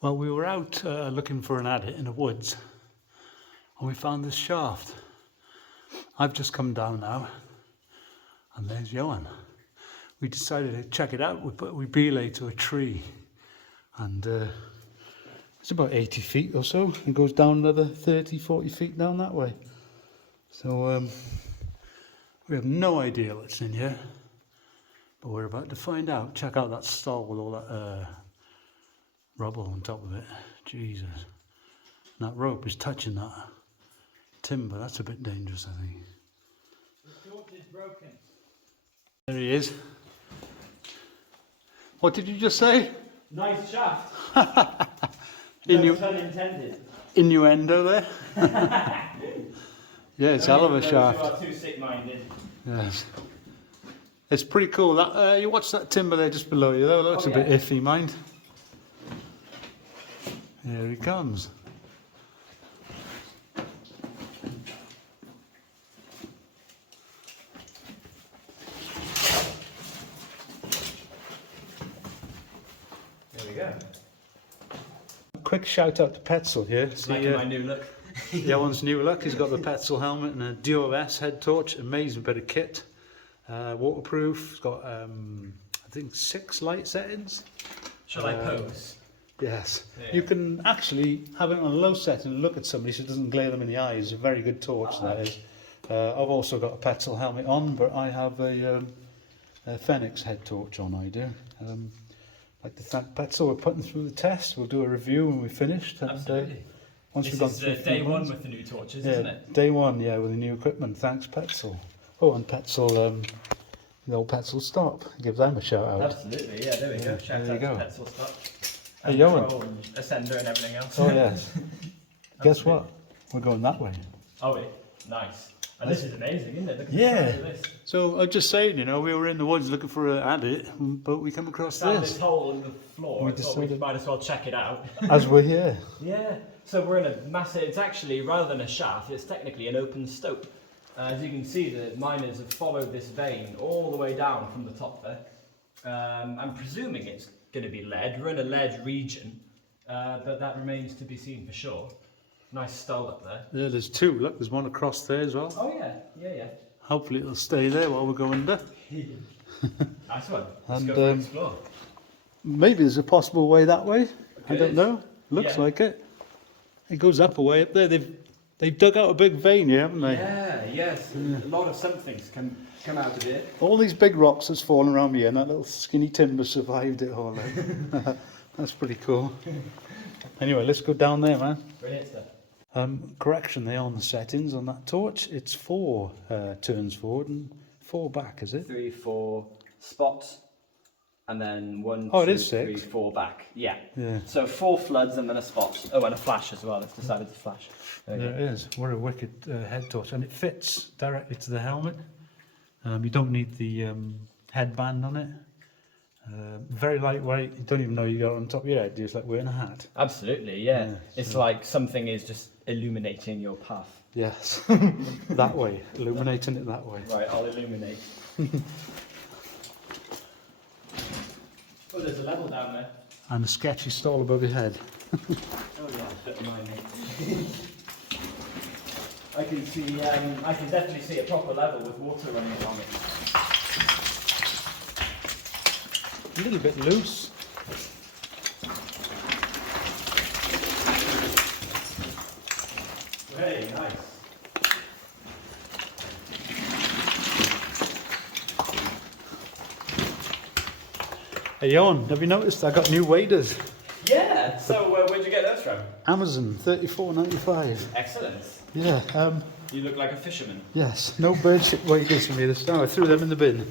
Well, we were out looking for an adit in the woods and we found this shaft. I've just come down now and there's Johan. We decided to check it out. We belayed to a tree and it's about 80 feet or so and goes down another 30, 40 feet down that way. So we have no idea what's in here, but we're about to find out. Check out that stall with all that rubble on top of it. Jesus. And that rope is touching that timber. That's a bit dangerous, I think. The torch is broken. There he is. What did you just say? Nice shaft. No pun intended. Innuendo there. Yeah, it's hell of a Those shaft. who are too sick-minded. Yes. It's pretty cool. That you watch that timber there just below you though. That looks a bit iffy, mind. Here he comes. There we go. Quick shout out to Petzl here. Liking my new look. Johan's new look. He's got the Petzl helmet and a Duo S head torch. Amazing bit of kit. Waterproof. It's got I think 6 light settings. Shall I pose? Yes. Yeah. You can actually have it on a low setting and look at somebody so it doesn't glare them in the eyes. It's a very good torch, that is. I've also got a Petzl helmet on, but I have a Fenix head torch on, I do. I'd like to thank Petzl. We're putting through the test. We'll do a review when we're finished. And, Absolutely. once This we've gone is through day one with the new torches, isn't it? Day one, yeah, with the new equipment. Thanks, Petzl. Oh, and Petzl, the old Petzl stop. Give them a shout out. Absolutely, yeah, there we go. Shout there you out go. to Petzl Stop. Hey, And Johan. Control and Ascender and everything else. Oh, yes. Guess what? We're going that way. Oh, wait. Nice. And this is amazing, isn't it? Look at Yeah. the size of this. So I was just saying, you know, we were in the woods looking for an adit, but we come across Found this this hole in the floor. We I thought we decided- might as well check it out. as we're here. Yeah, so we're in a massive, it's actually, rather than a shaft, it's technically an open stope. As you can see, the miners have followed this vein all the way down from the top there. I'm presuming it's going to be lead. We're in a lead region, but that remains to be seen for sure. Nice stole up there. Yeah, there's 2. Look, there's one across there as well. Oh yeah, yeah. Hopefully it'll stay there while we go under. Nice one. Let's And, go for an explore. Maybe there's a possible way that way. I Good. don't know. Looks Yeah. like it. It goes up a way up there. They've dug out a big vein here, haven't they? Yeah, yes. A lot of somethings can come out of it. All these big rocks that's fallen around me and that little skinny timber survived it all. Like. That's pretty cool. Anyway, let's go down there, man. Brilliant stuff. Correction there on the settings on that torch. It's 4 turns forward and 4 back, is it? 3, 4 spots, and then 1, Oh, it 2, is 3, 6. 4 back. Yeah. Yeah. So 4 floods and then a spot. Oh, and a flash as well. It's decided to flash. There we There go. it is. What a wicked head torch. And it fits directly to the helmet. You don't need the headband on it. Very lightweight. You don't even know you got it on top of your head. It's like wearing a hat. Absolutely, yeah. Yeah, It's like something is just illuminating your path. Yes. That way. Illuminating it that way. Right, I'll illuminate. Oh, there's a level down there. And a sketchy stall above your head. Oh yeah, don't mind me. I can see, I can definitely see a proper level with water running along it. A little bit loose. Very nice. Hey, Johan, have you noticed I got new waders? Yeah, so where'd you get those from? Amazon, $34.95. Excellent. Yeah, You look like a fisherman. yes, no birdship waders for me this time. I threw them in the bin.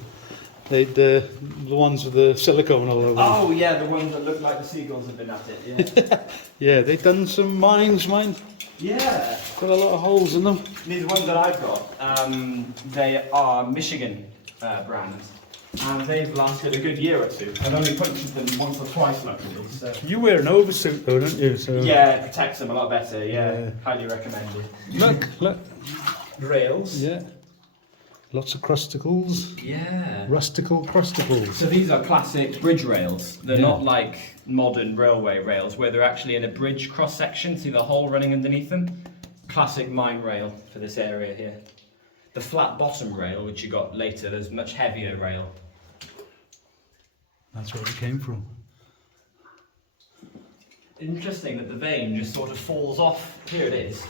They'd, the ones with the silicone all over them. Oh yeah, the ones that look like the seagulls have been at it, yeah. Yeah, they've done some mines, mine. Yeah. Got a lot of holes in them. These ones that I've got, they are Michigan brands. And they've lasted a good year or 2. I've only punctured them once or twice luckily, so... You wear an oversuit though, don't you? So Yeah, it protects them a lot better, yeah. Yeah. Highly recommended. Look. Rails. Yeah. Lots of crusticles. Yeah. Rustical crusticles. So these are classic bridge rails. They're Yeah. not like modern railway rails where they're actually in a bridge cross section. See the hole running underneath them? Classic mine rail for this area here. The flat bottom rail, which you got later, there's much heavier rail. That's where it came from. Interesting that the vein just sort of falls off. Here it is.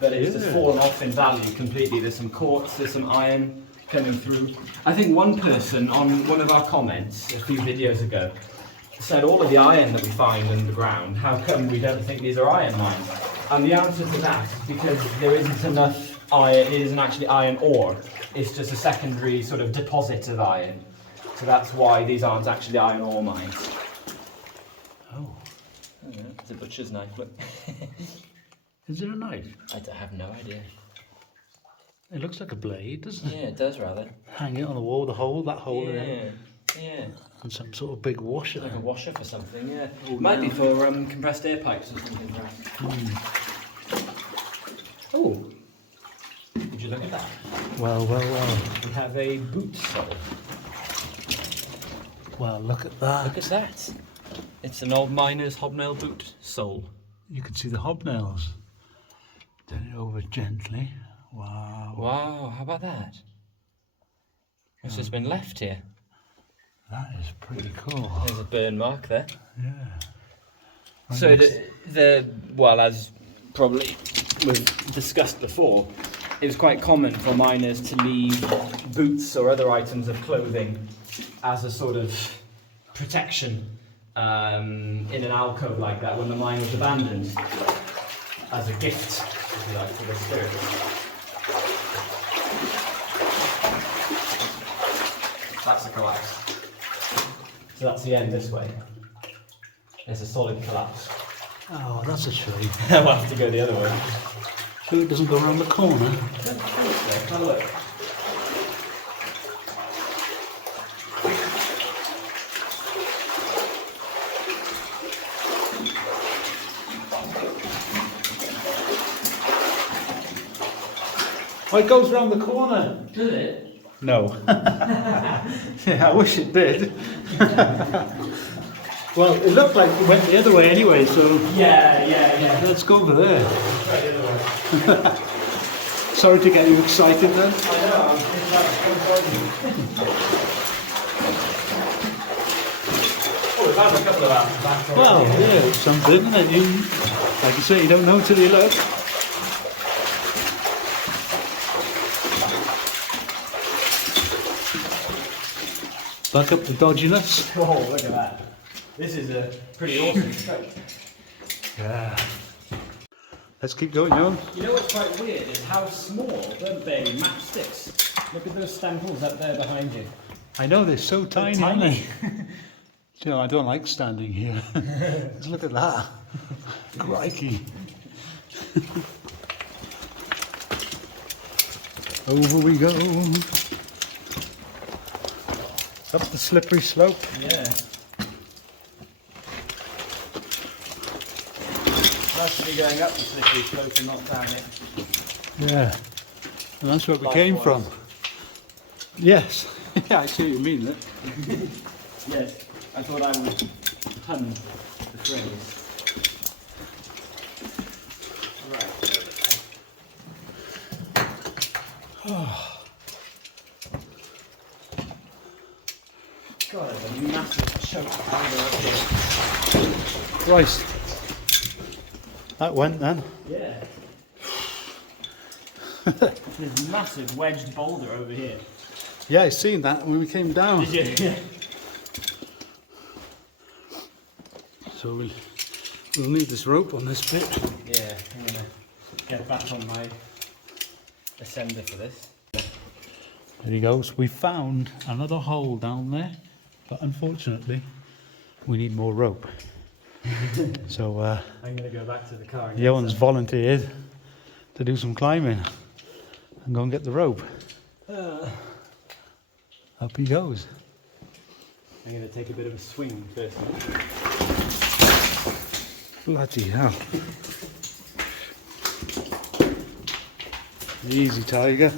But it's just Yeah. fallen off in value completely. There's some quartz, there's some iron coming through. I think one person on one of our comments a few videos ago said all of the iron that we find in the ground, how come we don't think these are iron mines? And the answer to that is because there isn't enough iron, it isn't actually iron ore. It's just a secondary sort of deposit of iron. So that's why these aren't actually iron ore mines. Oh. Oh, yeah, it's a butcher's knife, look. Is it a knife? I have no idea. It looks like a blade, doesn't it? Yeah, it does rather. Hang it on the wall, that hole in it. Yeah. And some sort of big washer. Like a washer for something, yeah. Oh, Might be no. for compressed air pipes or something, perhaps. Oh, would you look at that? Well. We have a boot sole. Well, look at that. Look at that. It's an old miner's hobnail boot sole. You can see the hobnails. Turn it over gently. Wow. Wow, how about that? It's just been left here. That is pretty cool. There's a burn mark there. Yeah. So well, as probably we've discussed before, it was quite common for miners to leave boots or other items of clothing as a sort of protection in an alcove like that when the mine was abandoned, as a gift, if you like, to the spirit. That's a collapse. So that's the end this way. There's a solid collapse. Oh, that's a shame. We'll have to go the other way. So it doesn't go around the corner. Have a look. Oh, it goes round the corner. Does it? No. Yeah, I wish it did. Well, it looked like it went the other way anyway, so Yeah. let's go over there. Try the other way. Sorry to get you excited then. I know, I'm Oh, we've had a couple of hours back already. Well, yeah, it's something, isn't it? You, like you say, you don't know until you look. Back up the dodginess. Oh, look at that. This is a pretty awesome scope. Yeah. Let's keep going, John. You know what's quite weird is how small the bay matchsticks. Look at those stemples up there behind you. I know, they're so tiny, tiny. aren't they? You know, I don't like standing here. Just look at that. Crikey. Over we go. Up the slippery slope. Yeah. Nice to be going up the slippery slope and not down it. Yeah. And that's where we came from. Yes. Yeah, I see what you mean. That. Yes, I thought I would pun the phrase. God, there's a massive chunk of powder up here. Christ. That went then. Yeah. There's a massive wedged boulder over here. Yeah, I seen that when we came down. Did you? Yeah. So we'll need this rope on this bit. Yeah, I'm gonna get back on my ascender for this. There he goes. We found another hole down there, but unfortunately, we need more rope. So I'm gonna go back to the car. And Johan's volunteered to do some climbing and go and get the rope. Up he goes. I'm gonna take a bit of a swing first. Bloody hell. Easy, Tiger.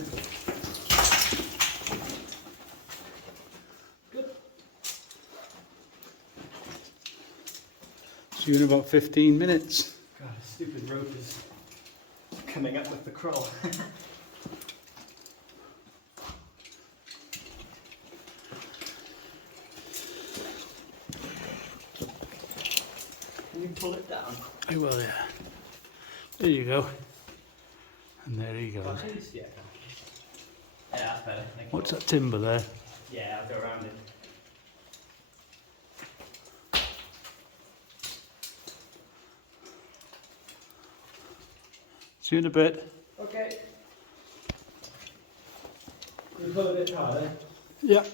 See you in about 15 minutes. God, a stupid rope is coming up with the crawl. Can you pull it down? I will, yeah. There you go. And there he goes. Yeah. Yeah, that's better. Thank you. What's that timber there? Yeah, I'll go around it. See you in a bit. Okay. Can you pull a bit harder? Yeah.